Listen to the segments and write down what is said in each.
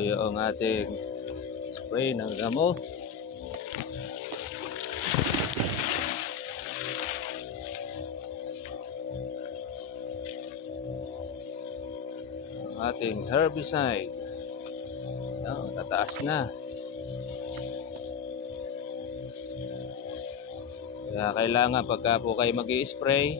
yung ating spray ng damo. Ating herbicide. Tataas na. Kaya kailangan pagka po kayo mag-i-spray,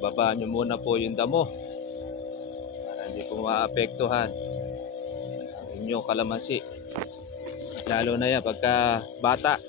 baba nyo muna po yung damo para hindi po maapektuhan ang inyong kalamansi. Lalo na yan pagka bata.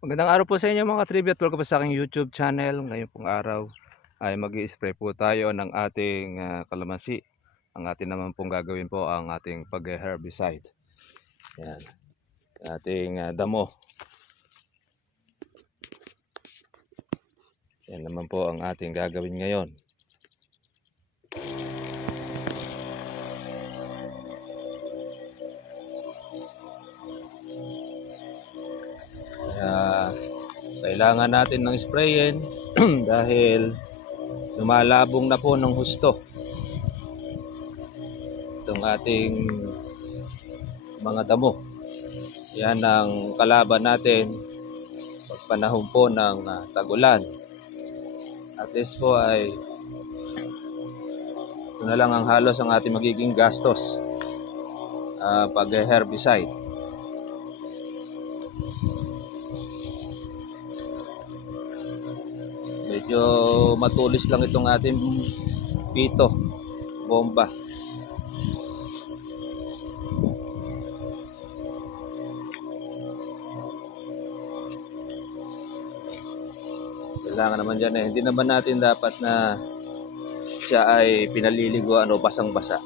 Magandang araw po sa inyo mga trivia at welcome po sa aking YouTube channel. Ngayon pong araw ay mag-i-spray po tayo ng ating kalamansi. Ang ating naman pong gagawin po ang ating pag-herbicide. Yan. Ating damo. Yan naman po ang ating gagawin ngayon. Kailangan natin ng sprayin dahil lumalabong na po ng husto itong ating mga damo. Yan ang kalaban natin pag panahon po ng tag-ulan. At least po ay ito na lang ang halos ang ating magiging gastos pag-herbicide. Medyo matulis lang itong ating pito, bomba. Kailangan naman dyan hindi naman natin dapat na siya ay pinaliliguan o basang-basa.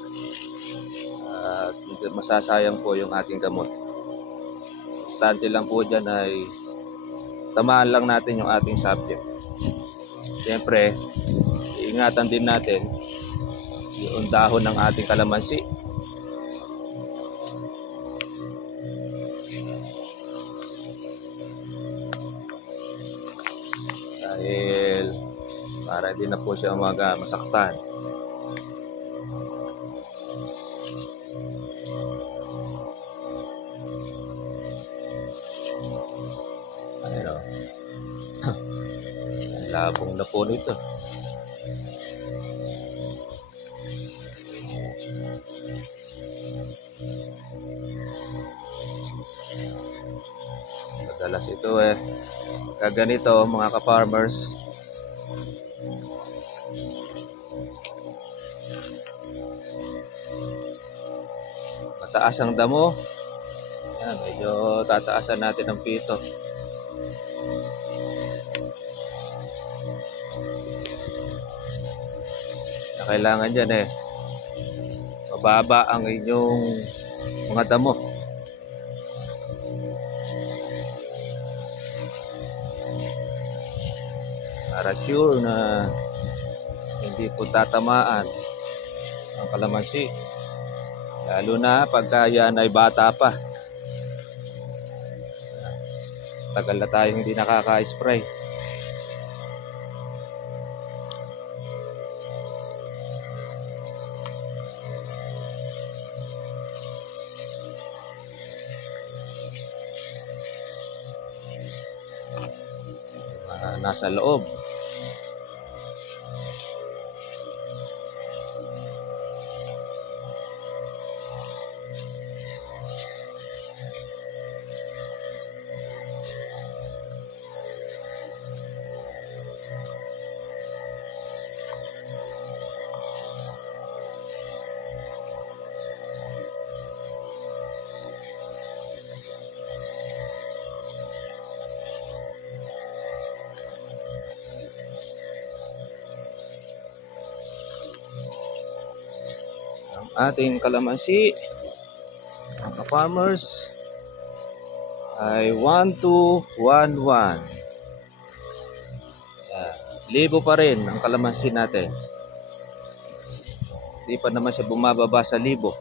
At masasayang po yung ating gamot. Importante lang po dyan ay tamaan lang natin yung ating subject. Siyempre, iingatan din natin yung dahon ng ating kalamansi. Dahil para din na po siya masaktan. Ayun. Labong na po nito. Madalas ito kaganito mga ka-farmers. Mataas ang damo. Yan, medyo tataasan natin ang pito. Kailangan dyan mababa ang inyong mga damo. Para sure na hindi po tatamaan ang kalamansi. Lalo na pagka yan ay bata pa. Tagal na tayong hindi nakaka-spray. Nasa loob. Ating kalamansi mga farmers ay 1211. Libo pa rin ang kalamansi natin. Di pa naman siya bumababa sa libo.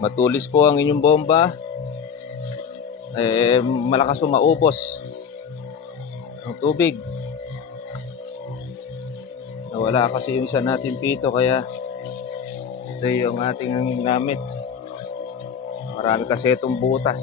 Matulis po ang inyong bomba. Malakas po maubos ang tubig. Nawala kasi yung isa natin pito, kaya ito yung ating gamit. Marami kasi itong butas.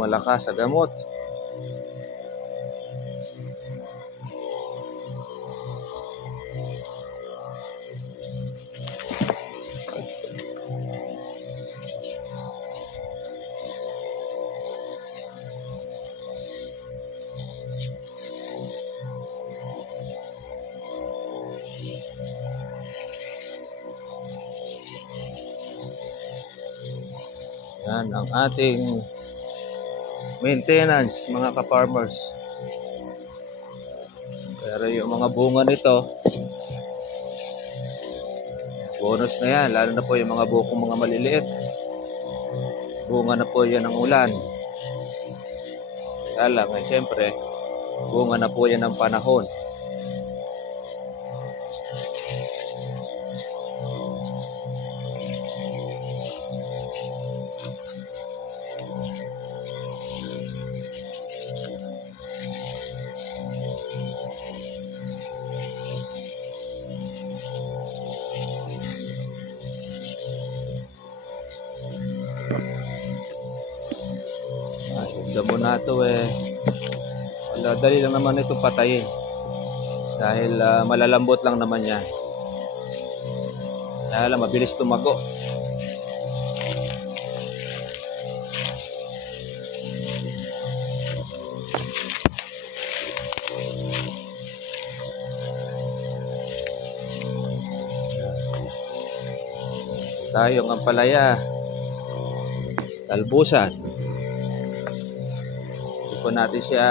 Malakas sa gamot. Yan ang ating maintenance, mga ka-farmers. Pero yung mga bunga nito, bonus na yan, lalo na po yung mga bukong mga maliliit. Bunga na po yan ng ulan. Kaya lang, siyempre, bunga na po yan ng panahon. Damo na ito wala, dali lang naman ito patayin dahil malalambot lang naman yan, dahil mabilis tumago. Tayong ampalaya, talbusan, po natin siya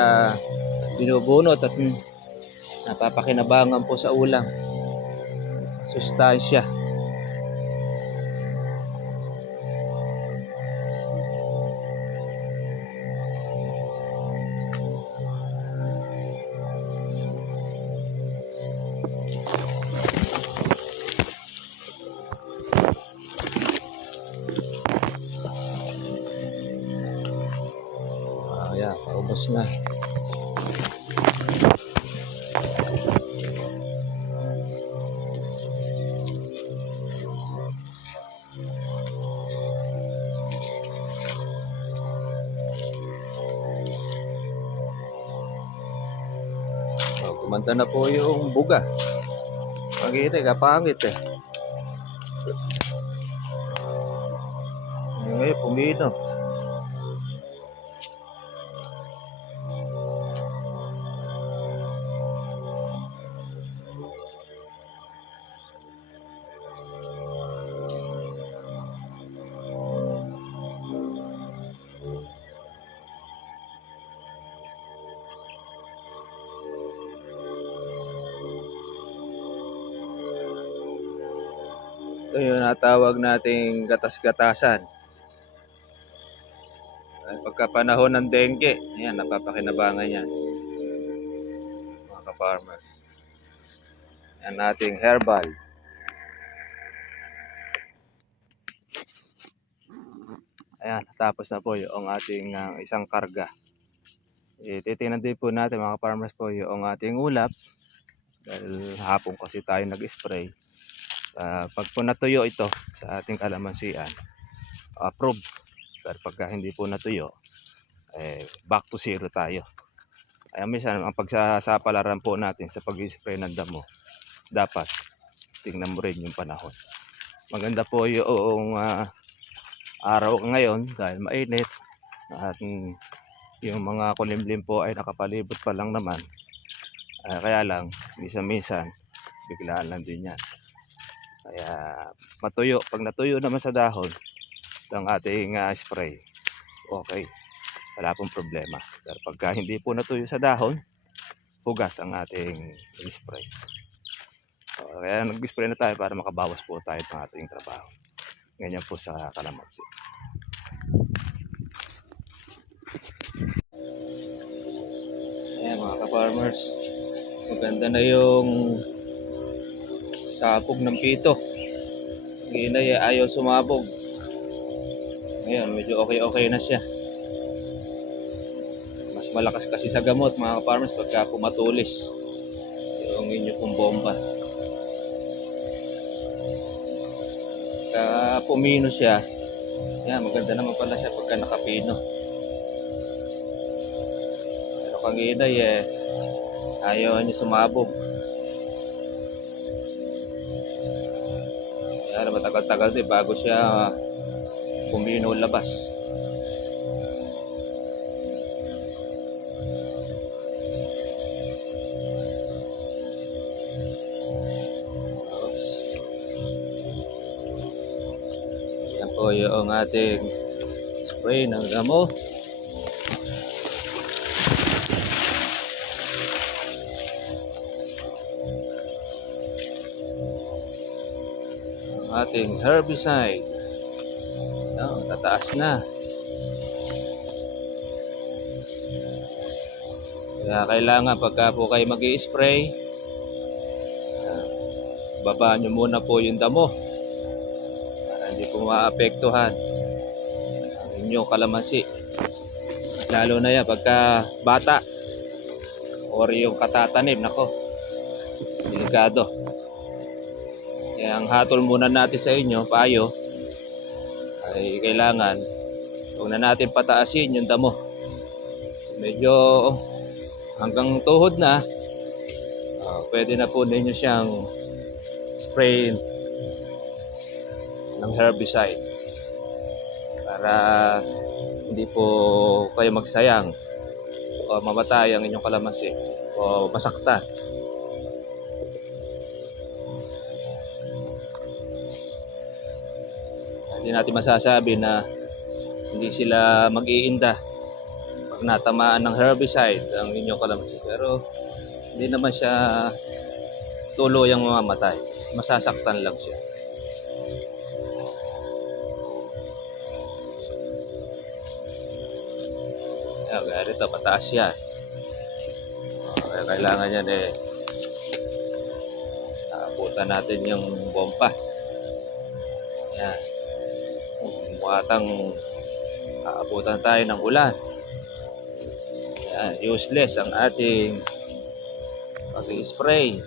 binubunot at napapakinabangan po sa ulam. Sustansya. Paubos na. Kumanta na po yung buga. Pag-iinig, kapangit Ngayon, pumino. Ito yung natawag nating gatas-gatasan. Pagka panahon ng dengue, ayan, napapakinabangan yan, mga ka-farmers. Yan nating herbal. Ayan, tapos na po yung ating isang karga. Titingnan din po natin, mga ka-farmers, po yung ating ulap. Dahil hapon kasi tayo nag-spray. Pag po natuyo ito sa ating kalamansian, approve. Pero pagka hindi po natuyo, back to zero tayo. Ay minsan ang pagsasapalaran po natin sa pag-spray ng damo, dapat tingnan mo rin yung panahon. Maganda po yung araw ngayon dahil mainit. At yung mga kulimlim po ay nakapalibot pa lang naman. Kaya lang, minsan-minsan, biglaan lang din yan. Kaya matuyo. Pag natuyo naman sa dahon, ang ating spray, okay, wala pong problema. Pero pagka hindi po natuyo sa dahon, hugas ang ating spray. So, kaya nag-spray na tayo para makabawas po tayo ng ating trabaho. Ganyan po sa kalamansi. Ayan mga ka-farmers, maganda na yung sabog ng pito. Ngayon ay ayaw sumabog. Ngayon medyo okay na siya. Mas malakas kasi sa gamot mga ka-farmers pagka pumatulis yung inyo pong bomba. Pagka pumino siya, yan, maganda naman pala siya pagka nakapino. Pero kanginay ayaw niya sumabog. Kaya matagal-tagal din bago siya pumino labas. Yan po yung ating spray ng damo. Ang ating herbicide. Tataas na. Kaya kailangan pagka po kayo mag-i-spray, baba nyo muna po yung damo para hindi po maapektuhan ang inyong kalamansi. Lalo na yan pagka bata or yung katatanim, nako, delikado. Kaya ang hatol muna natin sa inyo, payo, ay kailangan huwag na natin pataasin yung damo. Medyo hanggang tuhod na, pwede na po ninyo siyang spray ng herbicide para hindi po kayo magsayang o mamatay ang inyong kalamansi o masaktan. Hindi natin masasabi na hindi sila mag-iinda pag natamaan ng herbicide ang inyong kalamansi, pero hindi naman siya tuluyang mamamatay, masasaktan lang siya. Kaya rito pataas yan, kaya kailangan yan naabutan natin yung bomba. Yan, mukhang aabutan tayo ng ulan. Yan, useless ang ating pag-i-spray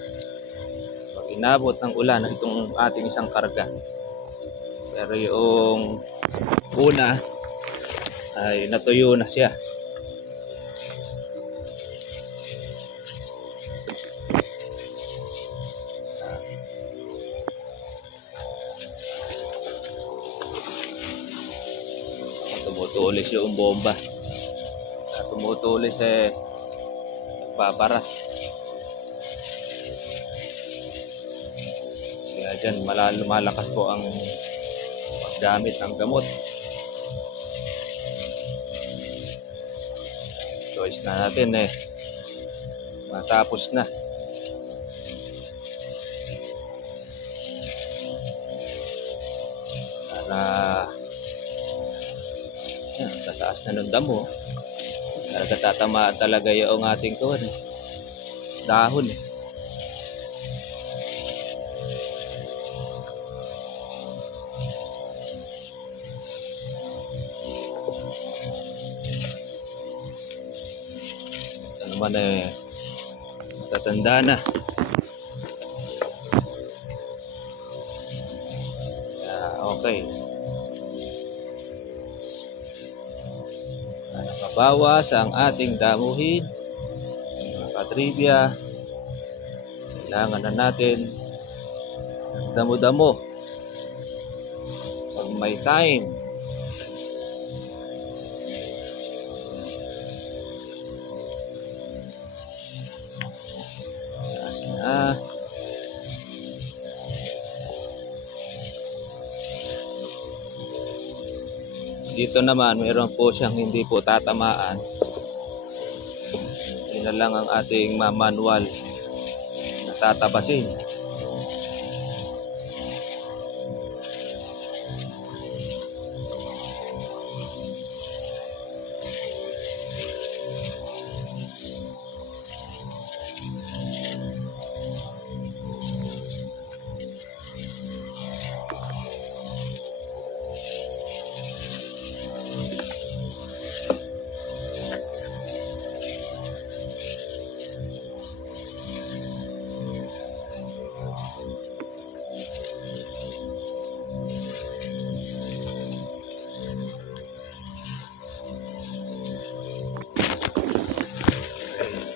pag inabot ng ulan itong ating isang karga. Pero yung una ay natuyo na siya. Tumutulis yung bomba. Tumutulis nagpapara. Kaya dyan lumalakas po ang paggamit ng gamot. Choice na natin matapos na. Para yan, tataas na ng damo. Tatamaan talaga yung ating dahon. Ito naman matatanda na. Okay. Nakabawas ang ating damuhin. Mga katribya, kailangan na natin damo-damo pag may time. Dito naman, mayroon po siyang hindi po tatamaan. Yun na lang ang ating manual na tatabasin.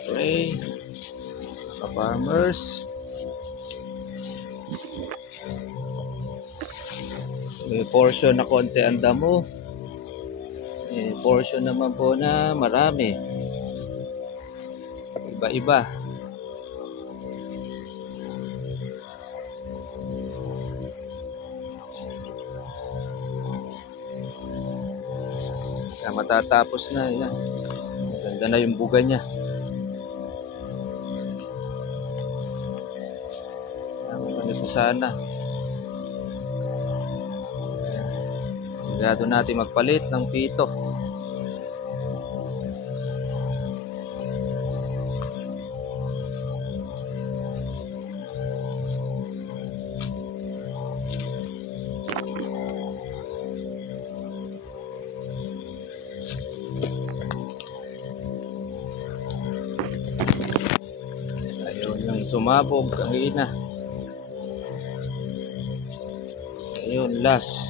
Spray, ka-farmers. May portion na konti ang damo. May portion naman po na marami. Iba-iba. Kaya matatapos na yan. Ganda na yung buga niya. Ano po sana. Kaya doon natin magpalit ng pito. Ayun yung sumabog ang ina. Ayun, last.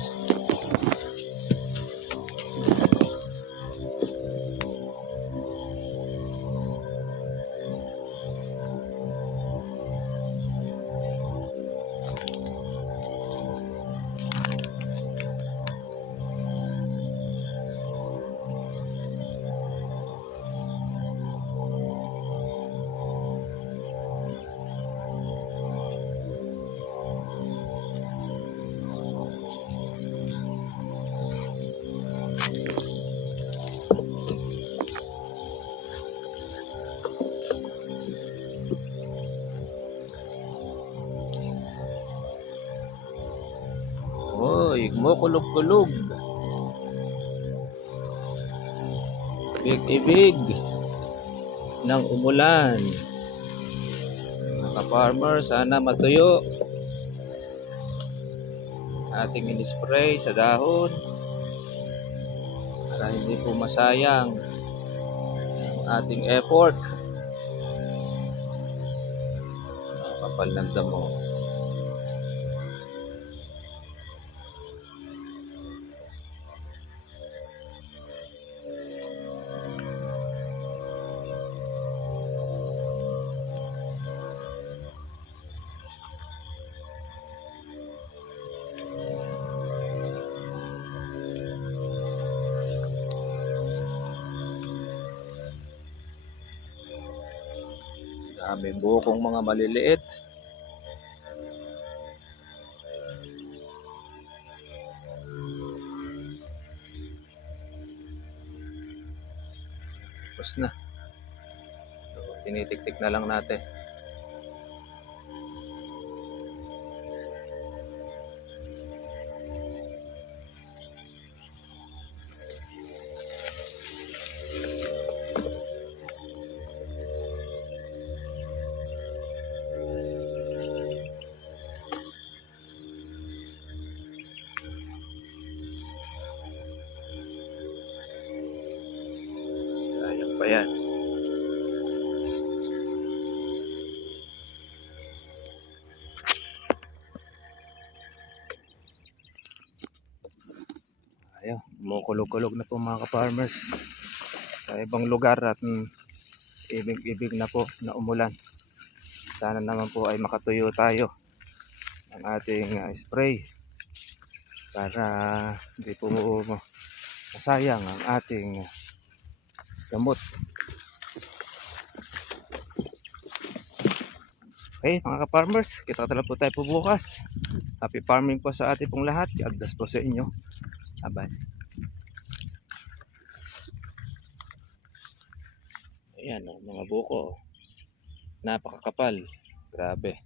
Hoy, kumukulog-kulog. Ibig-ibig ng umulan. Mga farmer, sana matuyo. Ating in-spray sa dahon para hindi po masayang ang ating effort. Kapal ng damo. May bukong mga maliliit. Tapos na. So, tinitik-tik na lang natin. Pa yan. Ayun, kumukulog-kulog na po mga ka-farmers sa ibang lugar at ibig-ibig na po na umulan. Sana naman po ay makatuyo tayo ng ating spray para hindi po masayang ang ating gamot. Okay mga ka-farmers, kita tala po tayo po bukas. Happy farming po sa ating pong lahat. God bless po sa inyo. Bye-bye. Ayan, oh, mga buko. Oh. Napakakapal. Grabe.